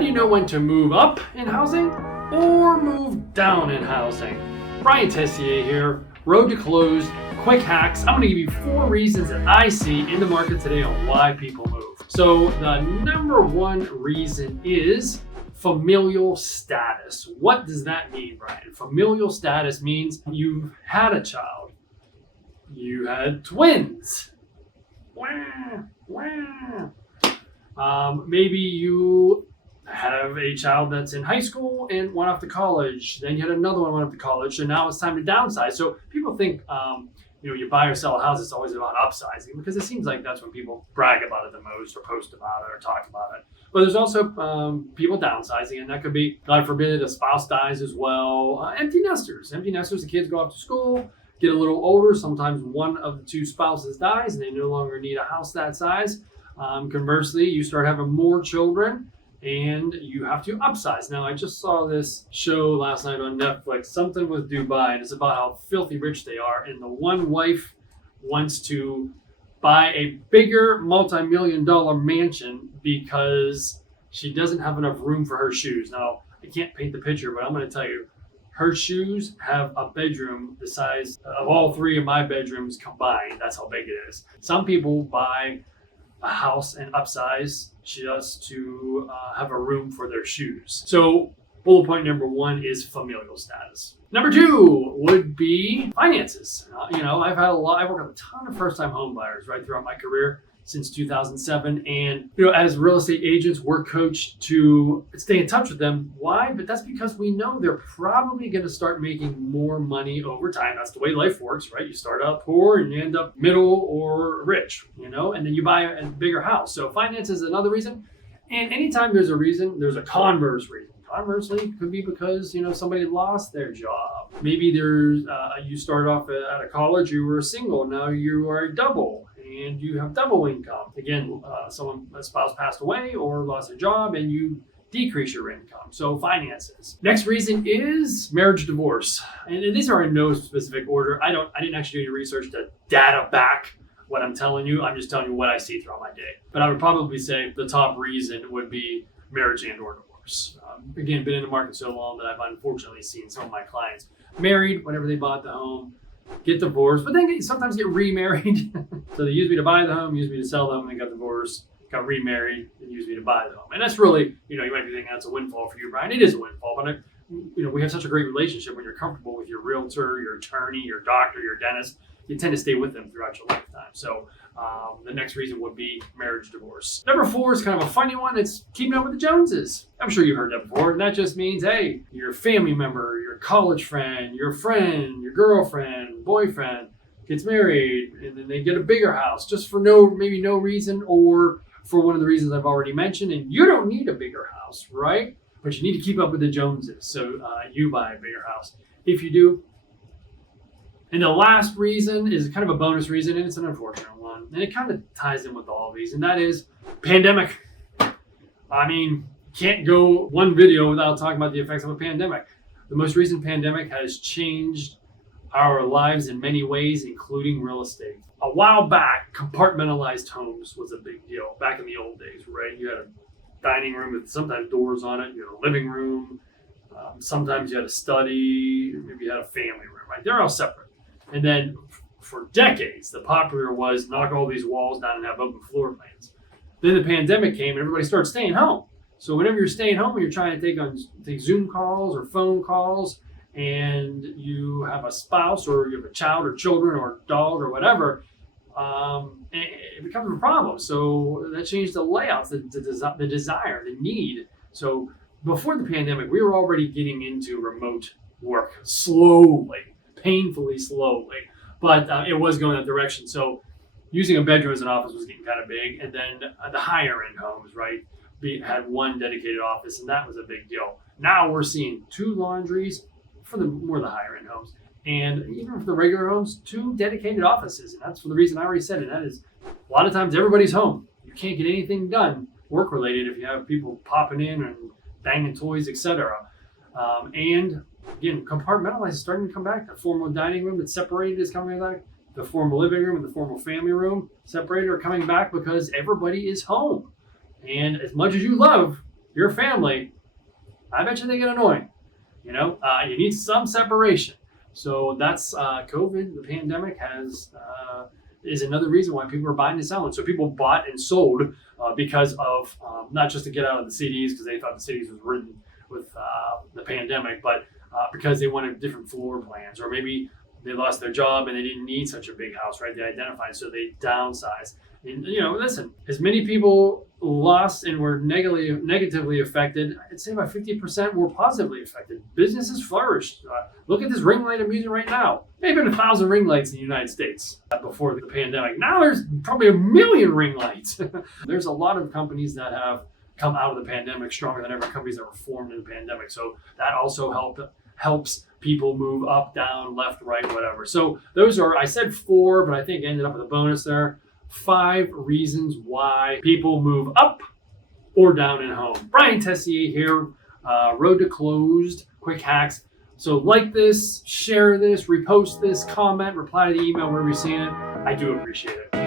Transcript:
do you know when to move up in housing or move down in housing? Brian Teyssier here, Road to Close, quick hacks. I'm going to give you 4 reasons that I see in the market today on why people move. So the number one reason is familial status. What does that mean, Brian? Familial status means you've had a child. You had twins. Maybe you have a child that's in high school and went off to college. Then you had another one went off to college. So now it's time to downsize. So people think, you buy or sell a house, it's always about upsizing because it seems like that's when people brag about it the most or post about it or talk about it. But there's also people downsizing, and that could be, God forbid, a spouse dies as well. Empty nesters, the kids go off to school, get a little older. Sometimes one of the two spouses dies and they no longer need a house that size. Conversely, you start having more children and you have to upsize. Now, I just saw this show last night on Netflix, something with Dubai, and it's about how filthy rich they are. And the one wife wants to buy a bigger multi-million-dollar mansion because she doesn't have enough room for her shoes. Now, I can't paint the picture, but I'm going to tell you, her shoes have a bedroom the size of all 3 of my bedrooms combined. That's how big it is. Some people buy a house and upsize just to have a room for their shoes. So bullet point number 1 is familial status. Number 2 would be finances. I work with a ton of first-time home buyers right throughout my career since 2007. And, as real estate agents, we're coached to stay in touch with them. Why? But that's because we know they're probably going to start making more money over time. That's the way life works, right? You start out poor and you end up middle or rich, and then you buy a bigger house. So finance is another reason. And anytime there's a reason, there's a converse reason. Conversely, it could be because, somebody lost their job. Maybe there's, you started off at a college, you were single, now you are a double. And you have double income. Again, a spouse passed away or lost a job and you decrease your income. So finances. Next reason is marriage divorce. And these are in no specific order. I didn't actually do any research to data back what I'm telling you. I'm just telling you what I see throughout my day. But I would probably say the top reason would be marriage and or divorce. Again, been in the market so long that I've unfortunately seen some of my clients married whenever they bought the home, get divorced, but then sometimes get remarried. So they used me to buy the home, used me to sell the home, and got divorced, got remarried, and used me to buy the home. And that's really, you might be thinking that's a windfall for you, Brian. It is a windfall, but we have such a great relationship when you're comfortable with your realtor, your attorney, your doctor, your dentist. You tend to stay with them throughout your lifetime. So the next reason would be marriage divorce. Number 4 is kind of a funny one. It's keeping up with the Joneses. I'm sure you've heard that before. And that just means, hey, your family member, your college friend, your girlfriend, boyfriend gets married, and then they get a bigger house just for no reason, or for one of the reasons I've already mentioned. And you don't need a bigger house, right? But you need to keep up with the Joneses. So you buy a bigger house. If you do. And the last reason is kind of a bonus reason, and it's an unfortunate one. And it kind of ties in with all of these, and that is pandemic. I mean, can't go one video without talking about the effects of a pandemic. The most recent pandemic has changed our lives in many ways, including real estate. A while back, compartmentalized homes was a big deal. Back in the old days, right? You had a dining room with sometimes doors on it. You had a living room. Sometimes you had a study. Maybe you had a family room, right? They're all separate. And then for decades, the popular was knock all these walls down and have open floor plans. Then the pandemic came and everybody started staying home. So whenever you're staying home and you're trying to take Zoom calls or phone calls, and you have a spouse or you have a child or children or a dog or whatever, it becomes a problem. So that changed the layouts, the desire, the need. So before the pandemic, we were already getting into remote work slowly, painfully slowly, but it was going that direction. So using a bedroom as an office was getting kind of big. And then the higher end homes, right, had one dedicated office, and that was a big deal. Now we're seeing 2 laundries for the higher end homes, and even for the regular homes, 2 dedicated offices. And that's for the reason I already said it. That is, a lot of times everybody's home. You can't get anything done work related if you have people popping in and banging toys, etc. And again, compartmentalized is starting to come back. The formal dining room that's separated is coming back. The formal living room and the formal family room separated are coming back because everybody is home. And as much as you love your family, I bet you they get annoying. You need some separation. So that's COVID. The pandemic is another reason why people are buying and selling. So people bought and sold because of not just to get out of the cities because they thought the cities was ridden with the pandemic, but because they wanted different floor plans, or maybe they lost their job and they didn't need such a big house, right? They identified, so they downsized. And listen, as many people lost and were negatively affected, I'd say about 50% were positively affected. Businesses flourished. Look at this ring light I'm using right now. Maybe 1,000 ring lights in the United States before the pandemic. Now there's probably 1 million ring lights. There's a lot of companies that have come out of the pandemic stronger than ever, companies that were formed in the pandemic. So that also helps people move up, down, left, right, whatever. So those are, I said 4, but I think I ended up with a bonus there. 5 reasons why people move up or down in home. Brian Teyssier here, Road to Closed, quick hacks. So like this, share this, repost this, comment, reply to the email wherever you're seeing it. I do appreciate it.